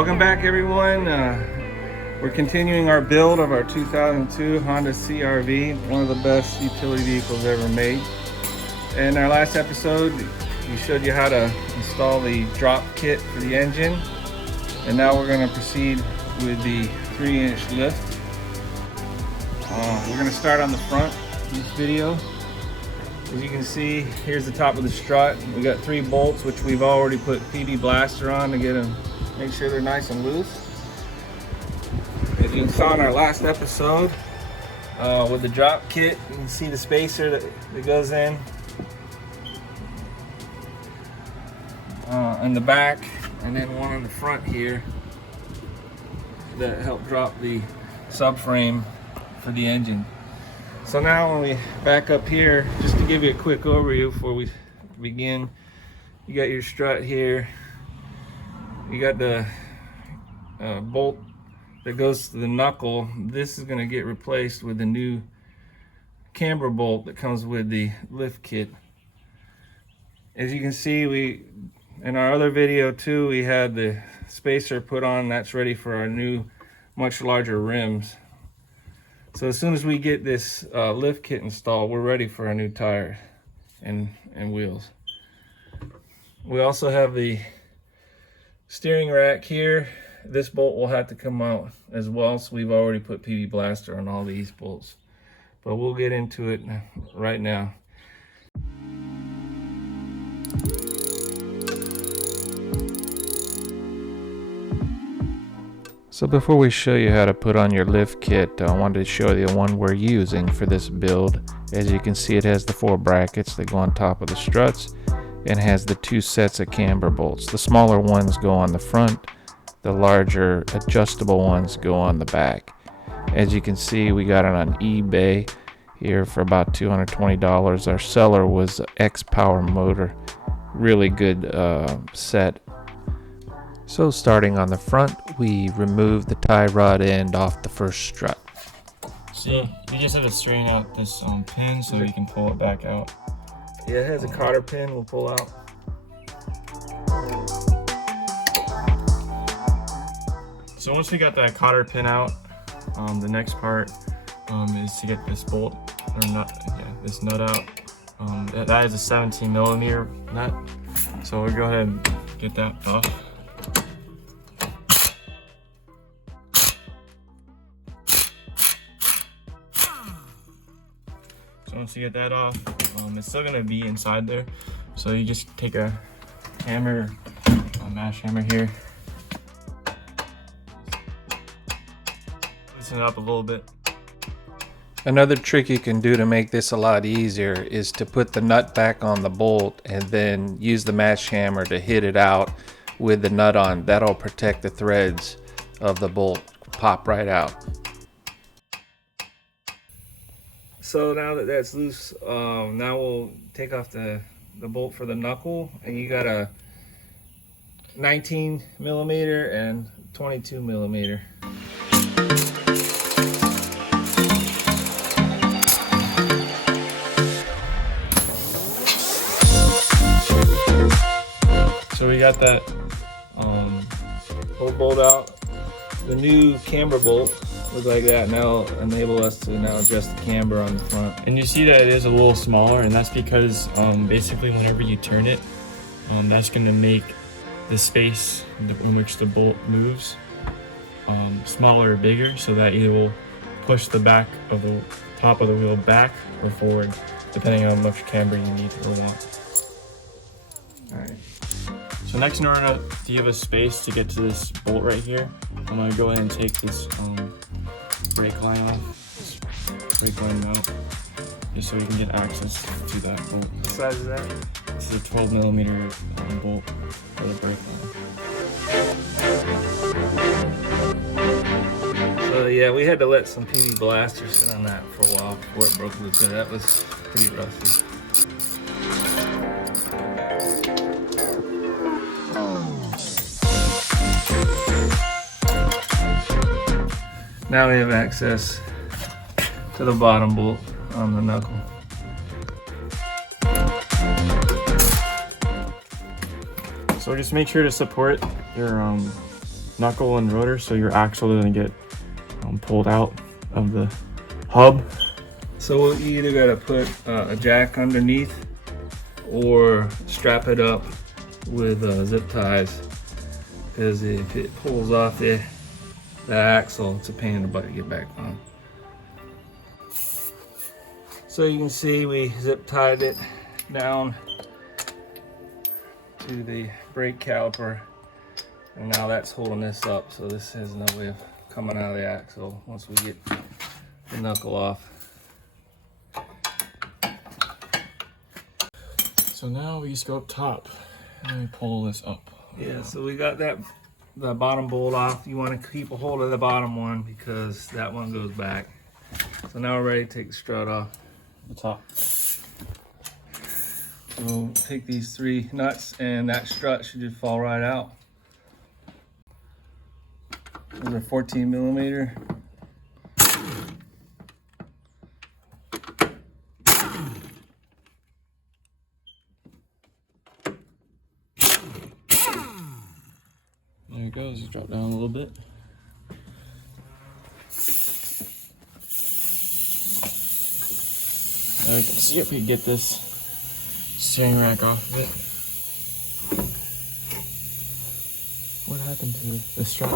Welcome back, everyone. We're continuing our build of our 2002 Honda CR-V, one of the best utility vehicles ever made. In our last episode, we showed you how to install the drop kit for the engine, and now we're going to proceed with the 3-inch lift. We're going to start on the front of this video. As you can see, here's the top of the strut. We got 3 bolts, which we've already put PB Blaster on to get them, make sure they're nice and loose. As you saw in our last episode, with the drop kit, you can see the spacer that goes in the back, and then one on the front here that help drop the subframe for the engine. So now when we back up here, just to give you a quick overview before we begin, you got your strut here, you got the bolt that goes to the knuckle. This is going to get replaced with the new camber bolt that comes with the lift kit. As you can see, in our other video too, we had the spacer put on. That's ready for our new much larger rims. So as soon as we get this lift kit installed, we're ready for our new tire and wheels. We also have the steering rack here. This bolt will have to come out as well, so we've already put PB Blaster on all these bolts. But we'll get into it right now. So before we show you how to put on your lift kit, I wanted to show you the one we're using for this build. As you can see, it has the 4 brackets that go on top of the struts and has the 2 sets of camber bolts. The smaller ones go on the front, the larger adjustable ones go on the back. As you can see, we got it on eBay here for about $220. Our seller was X Power Motor. Really good set. So starting on the front, we remove the tie rod end off the first strut. See, you just have to straighten out this pin so you can pull it back out. Yeah, it has a cotter pin we'll pull out. So once we got that cotter pin out, the next part is to get this bolt or nut, this nut out. That is a 17 millimeter nut. So we'll go ahead and get that off. So once you get that off, it's still gonna be inside there. So you just take a hammer, a mash hammer here, loosen it up a little bit. Another trick you can do to make this a lot easier is to put the nut back on the bolt and then use the mash hammer to hit it out with the nut on. That'll protect the threads of the bolt, pop right out. So now that that's loose, now we'll take off the bolt for the knuckle, and you got a 19 millimeter and 22 millimeter. So we got that Whole bolt out. The new camber bolt look like that, and that'll enable us to now adjust the camber on the front. and you see that it is a little smaller, and that's because basically whenever you turn it, that's going to make the space in which the bolt moves smaller or bigger, so that either will push the back of the top of the wheel back or forward, depending on how much camber you need or want. Alright. So next, in order to give us space to get to this bolt right here, I'm going to go ahead and take this brake line off, this brake line out, just so we can get access to that bolt. What size is that? This is a 12 millimeter bolt for the brake line. So yeah, we had to let some PB Blaster sit on that for a while before it broke loose. That was pretty rusty. Now we have access to the bottom bolt on the knuckle. So just make sure to support your knuckle and rotor, so your axle doesn't get pulled out of the hub. So you either got to put a jack underneath or strap it up with zip ties, because if it pulls off the axle, it's a pain in the butt to get back on. So you can see we zip tied it down to the brake caliper, and now that's holding this up, so this has no way of coming out of the axle once we get the knuckle off. So now we just go up top and we pull this up. Yeah, so we got the bottom bolt off. You want to keep a hold of the bottom one because that one goes back. So now we're ready to take the strut off The top. We'll take these 3 nuts and that strut should just fall right out. Those are 14 millimeter. There it goes, just drop down a little bit. There we go. See if we can get this steering rack off of it. What happened to the strut?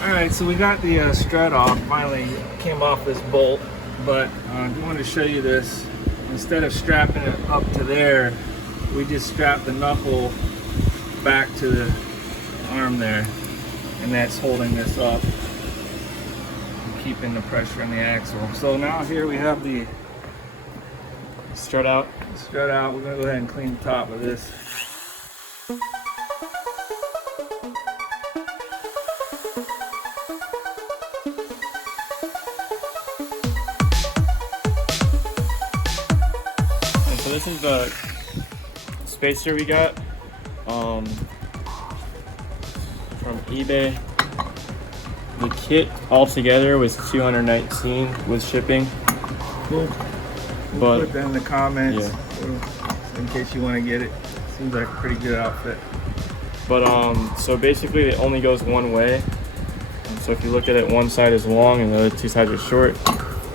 Alright, so we got the strut off. Finally came off this bolt, but I wanted to show you this. Instead of strapping it up to there, we just strapped the knuckle back to the arm there, and that's holding this up, keeping the pressure on the axle. So now here we have the Strut out. strut out. We're gonna go ahead and clean the top of this. So this is the spacer we got from eBay. The kit altogether was $219 with shipping. Cool. We'll But put that in the comments yeah. in case you want to get it. Seems like a pretty good outfit. But so basically it only goes one way. And so if you look at it, one side is long and the other 2 sides are short.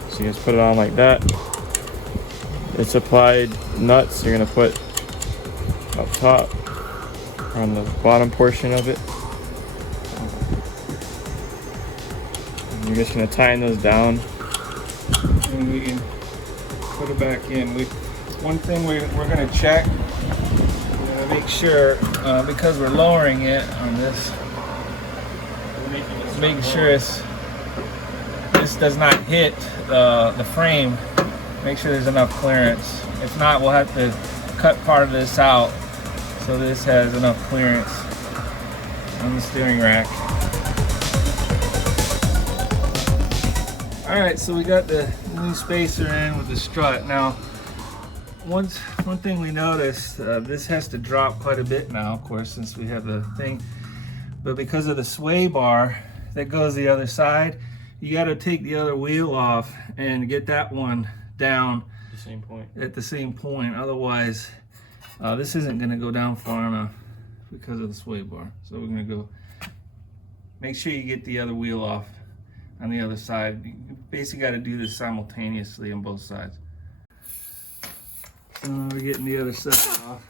So you just put it on like that. It's applied nuts you're gonna put up top on the bottom portion of it. And you're just gonna tighten those down. And we can put it back in. One thing we're going to check, we're going to make sure, because we're lowering it on this, making sure this does not hit the frame. Make sure there's enough clearance. If not, we'll have to cut part of this out so this has enough clearance on the steering rack. Alright, so we got the new spacer in with the strut. Now, one thing we noticed, this has to drop quite a bit now, of course, since we have the thing. But because of the sway bar that goes the other side, you got to take the other wheel off and get that one down at the same point. Otherwise, this isn't going to go down far enough because of the sway bar. So we're going to go, make sure you get the other wheel off on the other side. You basically got to do this simultaneously on both sides. So we're getting the other side off.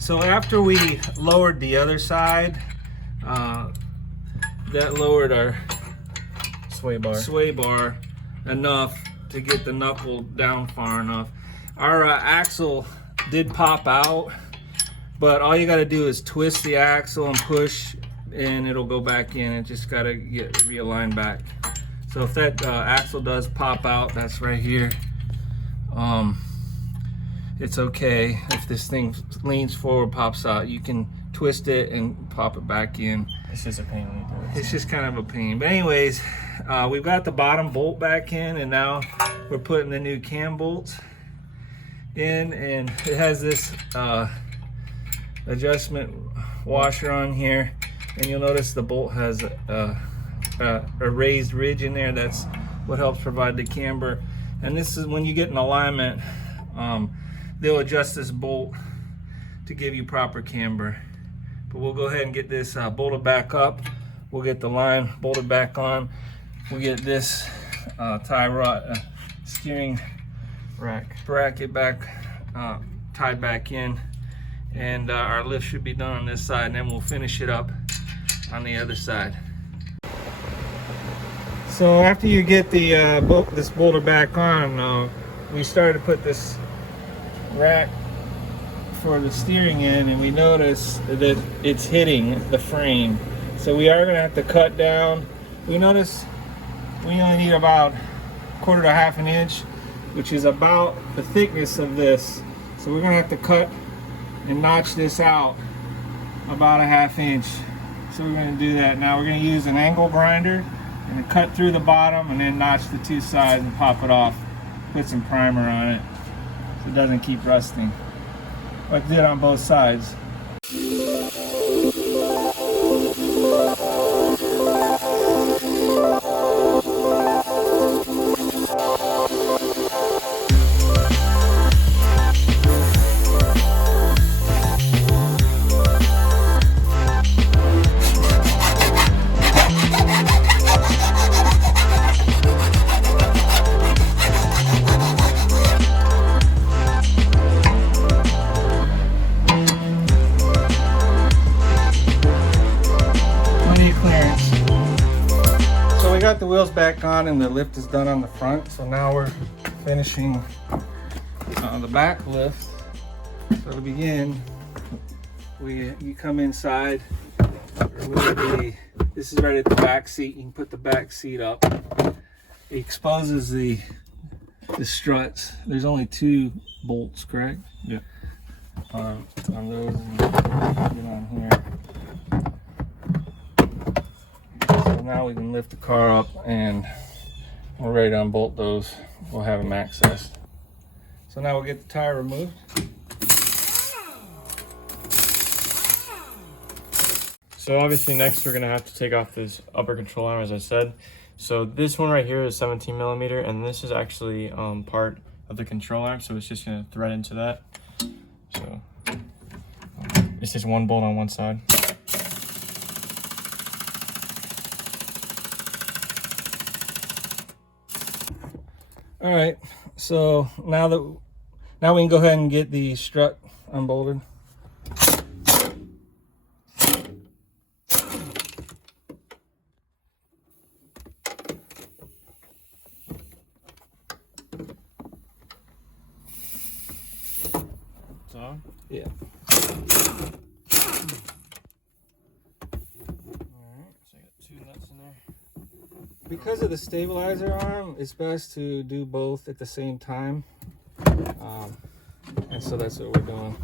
So after we lowered the other side, that lowered our sway bar enough to get the knuckle down far enough. Our axle did pop out, but all you got to do is twist the axle and push, and it'll go back in. It just got to get realigned back. So if that axle does pop out, that's right here. It's okay if this thing leans forward, pops out. You can twist it and pop it back in. It's just a pain when you do it. It's just kind of a pain. But anyways, we've got the bottom bolt back in, and now we're putting the new cam bolts in, and it has this adjustment washer on here, and you'll notice the bolt has a raised ridge in there. That's what helps provide the camber. And this is when you get in alignment, they'll adjust this bolt to give you proper camber. But we'll go ahead and get this bolted back up. We'll get the line bolted back on. We'll get this tie rod steering bracket back tied back in, and our lift should be done on this side, and then we'll finish it up on the other side. So after you get the this bolter back on, we started to put this rack for the steering in, and we notice that it's hitting the frame. So we are going to have to cut down. We notice we only need about 1/4 to 1/2 inch, which is about the thickness of this. So we're going to have to cut and notch this out about 1/2 inch. So we're going to do that. Now we're going to use an angle grinder and cut through the bottom and then notch the two sides and pop it off. Put some primer on it so it doesn't keep rusting. Like I did on both sides. Got the wheels back on and the lift is done on the front, so now we're finishing the back lift. So to begin, you come inside. This is right at the back seat. You can put the back seat up. It exposes the struts. There's only 2 bolts, correct? Yeah. On those, and get on here. So now we can lift the car up and we're ready to unbolt those. We'll have them accessed. So now we'll get the tire removed. So obviously next we're gonna have to take off this upper control arm, as I said. So this one right here is 17 millimeter, and this is actually part of the control arm, so it's just gonna thread into that. So it's just one bolt on one side. All right, so now we can go ahead and get the strut unbolted. So yeah. Alright, so I got 2 nuts in there. Because of the stabilizer arm, it's best to do both at the same time. And so that's what we're doing.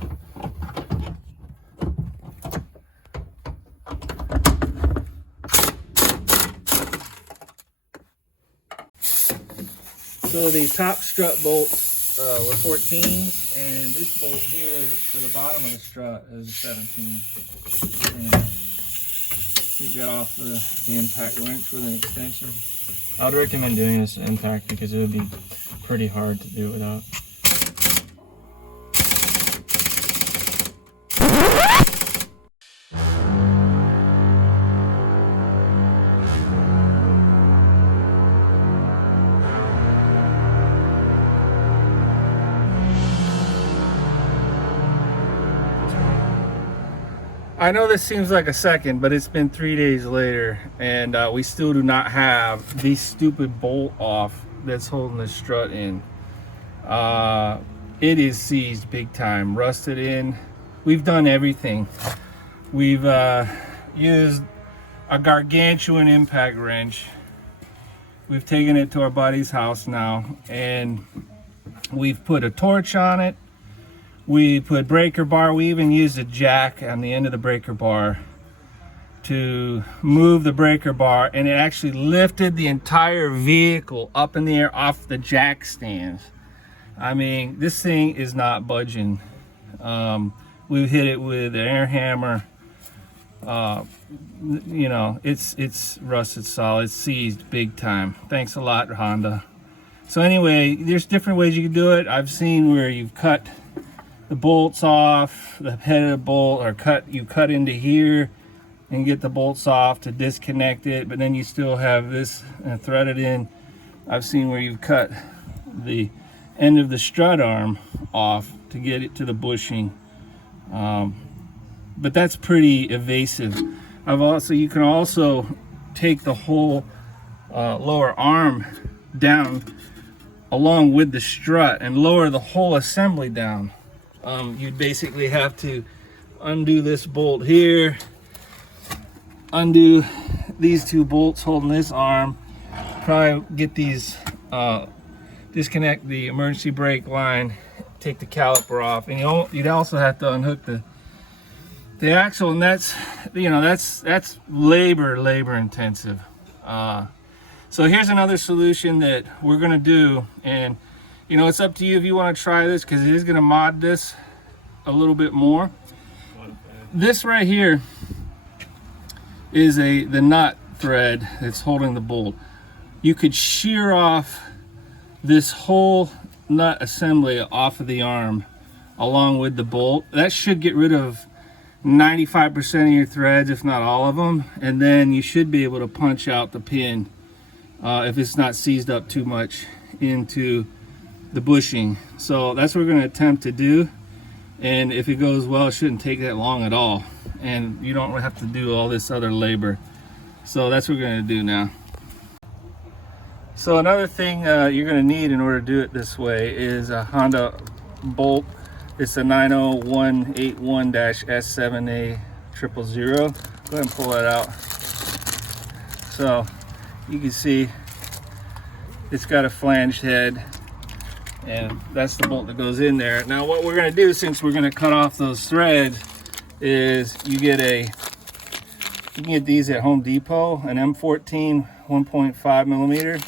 So the top strut bolts were 14s, and this bolt here to the bottom of the strut is a 17. And take that off the impact wrench with an extension. I would recommend doing this impact because it would be pretty hard to do without. I know this seems like a second, but it's been 3 days later, and we still do not have the stupid bolt off that's holding the strut in. It is seized big time, rusted in. We've done everything. We've used a gargantuan impact wrench. We've taken it to our buddy's house now, and we've put a torch on it. We put breaker bar. We even used a jack on the end of the breaker bar to move the breaker bar, and it actually lifted the entire vehicle up in the air off the jack stands. I mean, this thing is not budging. We hit it with an air hammer. You know, it's rusted solid, it's seized big time. Thanks a lot, Honda. So anyway, there's different ways you can do it. I've seen where you've cut the bolts off the head of the bolt, or you cut into here and get the bolts off to disconnect it, but then you still have this threaded in. I've seen where you've cut the end of the strut arm off to get it to the bushing, but that's pretty evasive. You can also take the whole lower arm down along with the strut and lower the whole assembly down. You'd basically have to undo this bolt here, undo these two bolts holding this arm, probably get these, disconnect the emergency brake line, take the caliper off, and you'd also have to unhook the axle, and that's, you know, that's labor intensive. So here's another solution that we're gonna do, and you know, it's up to you if you want to try this, because it is going to mod this a little bit more. This right here is the nut thread that's holding the bolt. You could shear off this whole nut assembly off of the arm along with the bolt. That should get rid of 95% of your threads, if not all of them, and then you should be able to punch out the pin if it's not seized up too much into the bushing. So that's what we're going to attempt to do, and if it goes well, it shouldn't take that long at all, and you don't have to do all this other labor. So that's what we're going to do now. So another thing you're going to need in order to do it this way is a Honda bolt. It's a 90181-S7A000. Go ahead and pull that out. So you can see it's got a flanged head, and that's the bolt that goes in there. Now what we're going to do, since we're going to cut off those threads, is you can get these at Home Depot, an M14 1.5 millimeter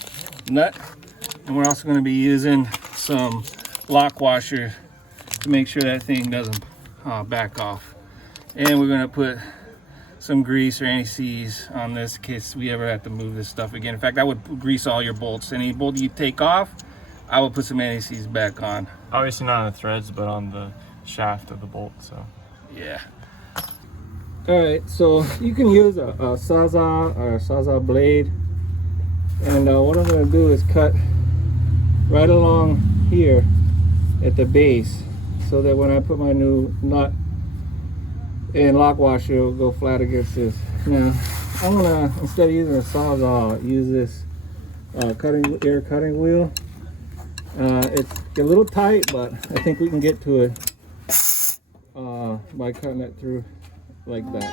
nut, and we're also going to be using some lock washer to make sure that thing doesn't back off. And we're going to put some grease or anti-seize on this in case we ever have to move this stuff again. In fact, I would grease all your bolts. Any bolt you take off, I will put some anti-seize back on. Obviously not on the threads, but on the shaft of the bolt. So yeah. All right, so you can use a sawzall or a sawzall blade, and what I'm going to do is cut right along here at the base, so that when I put my new nut and lock washer, it'll go flat against this. Now I'm gonna, instead of using a sawzall, use this air cutting wheel. It's a little tight, but I think we can get to it by cutting it through like that.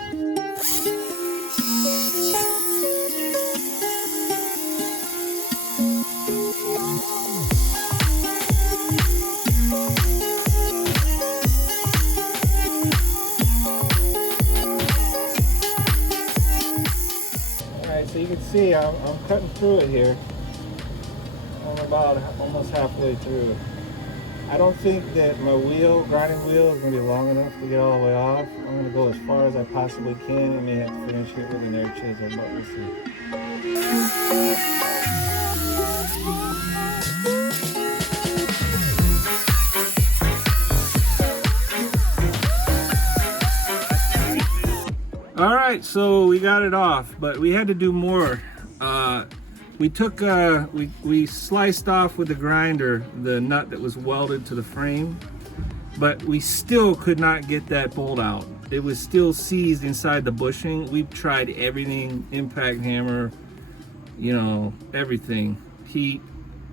So you can see I'm cutting through it here. I'm about almost halfway through. I don't think that my grinding wheel is going to be long enough to get all the way off. I'm going to go as far as I possibly can. I may have to finish it with an air chisel, but we'll see. All right, so we got it off, but we had to do more. We sliced off with the grinder the nut that was welded to the frame, but we still could not get that bolt out. It was still seized inside the bushing. We've tried everything, impact hammer, you know, everything, heat,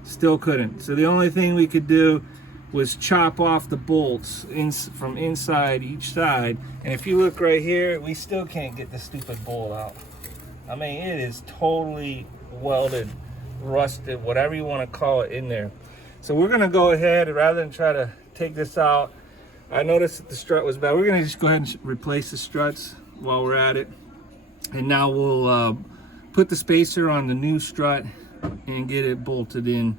still couldn't. So the only thing we could do was chop off the bolts from inside each side, and if you look right here, we still can't get the stupid bolt out. I mean, it is totally welded, rusted, whatever you want to call it, in there. So we're going to go ahead, rather than try to take this out I noticed that the strut was bad. We're gonna just go ahead and replace the struts while we're at it. And now we'll put the spacer on the new strut and get it bolted in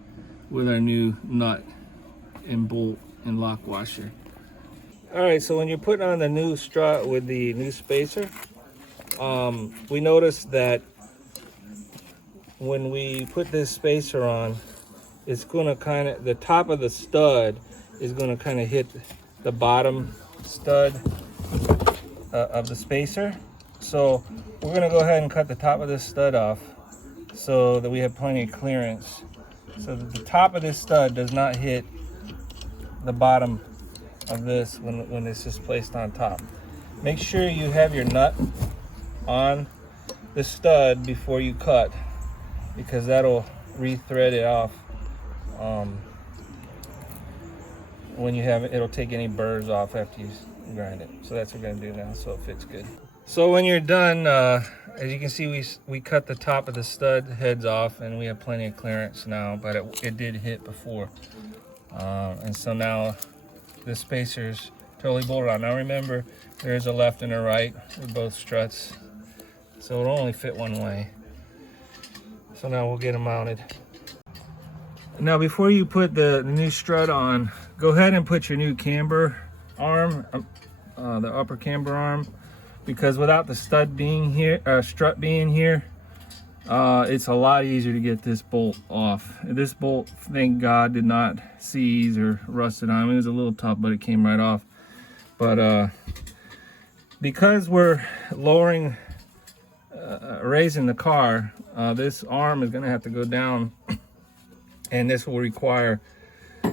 with our new nut and bolt and lock washer. All right, so when you're putting on the new strut with the new spacer, we noticed that when we put this spacer on, it's gonna the top of the stud is gonna kind of hit the bottom stud of the spacer. So we're gonna go ahead and cut the top of this stud off so that we have plenty of clearance, so that the top of this stud does not hit the bottom of this when it's just placed on top. Make sure you have your nut on the stud before you cut, because that'll re-thread it off when you have it. It'll take any burrs off after you grind it. So that's what we're gonna do now, so it fits good. So when you're done, as you can see, we cut the top of the stud heads off, and we have plenty of clearance now, but it did hit before. And so now the spacer's totally bolted on. Now remember, there's a left and a right with both struts, so it'll only fit one way. So now we'll get them mounted. Now before you put the new strut on, go ahead and put your new camber arm, the upper camber arm, because without the stud being here, strut being here, it's a lot easier to get this bolt off. This bolt, thank God, did not seize or rusted on. It was a little tough, but it came right off. But because we're lowering, raising the car, this arm is going to have to go down, and this will require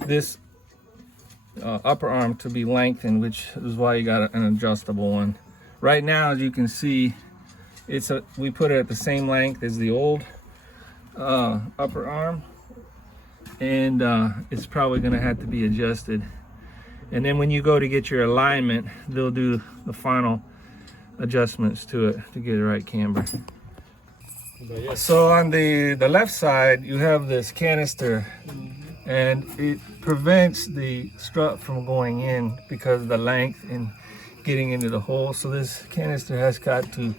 this upper arm to be lengthened, which is why you got an adjustable one. Right now, as you can see, we put it at the same length as the old upper arm, and it's probably going to have to be adjusted. And then when you go to get your alignment, they'll do the final adjustments to it to get the right camber. So on the left side, you have this canister, and it prevents the strut from going in because of the length and getting into the hole. So this canister has got to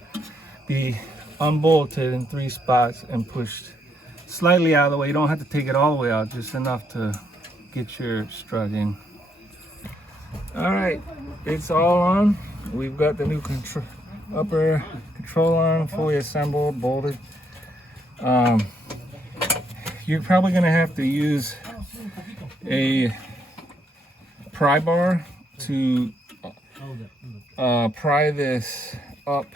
be unbolted in 3 spots and pushed slightly out of the way. You don't have to take it all the way out, just enough to get your strut in. All right, it's all on. We've got the new upper control on, fully assembled, bolted. You're probably going to have to use a pry bar to pry this up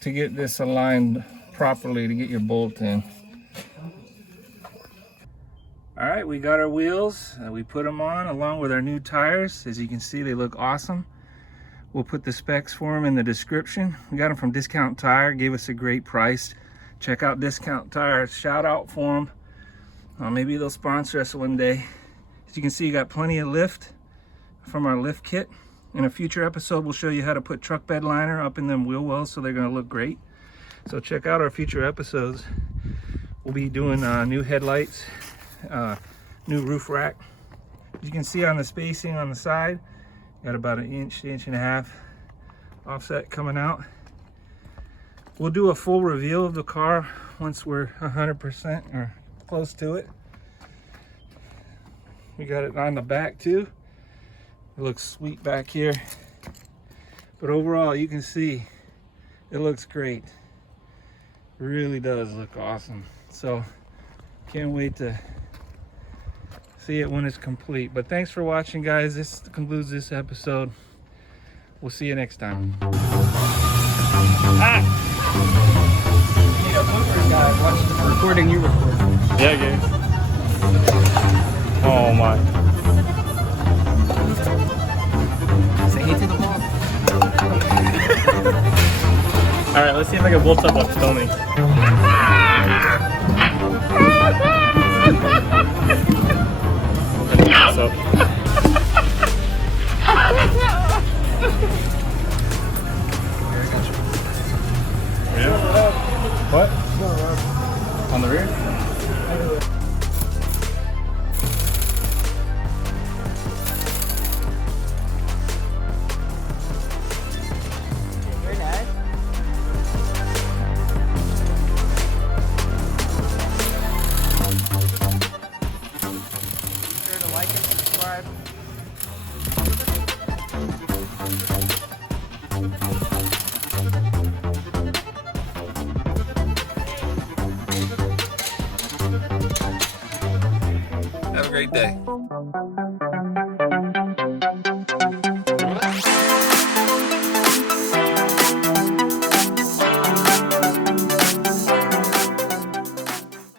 to get this aligned properly to get your bolt in. All right, we got our wheels. We put them on along with our new tires. As you can see, they look awesome. We'll put the specs for them in the description. We got them from Discount Tire, gave us a great price. Check out Discount Tire, shout out for them. Maybe they'll sponsor us one day. As you can see, you got plenty of lift from our lift kit. In a future episode, we'll show you how to put truck bed liner up in them wheel wells so they're gonna look great. So check out our future episodes. We'll be doing new headlights, new roof rack. As you can see on the spacing on the side, got about an inch to inch and a half offset coming out. We'll do a full reveal of the car once we're 100% or close to it. We got it on the back too. It looks sweet back here. But overall, you can see it looks great. It really does look awesome. So can't wait to see it when it's complete. But thanks for watching, guys. This concludes this episode. We'll see you next time. Recording, you record. Yeah, guys. Oh my. Say hey to the wall. Alright, let's see if I can bolt up while filming. What's up? Yeah. What? On the rear? subscribe. Have a great day.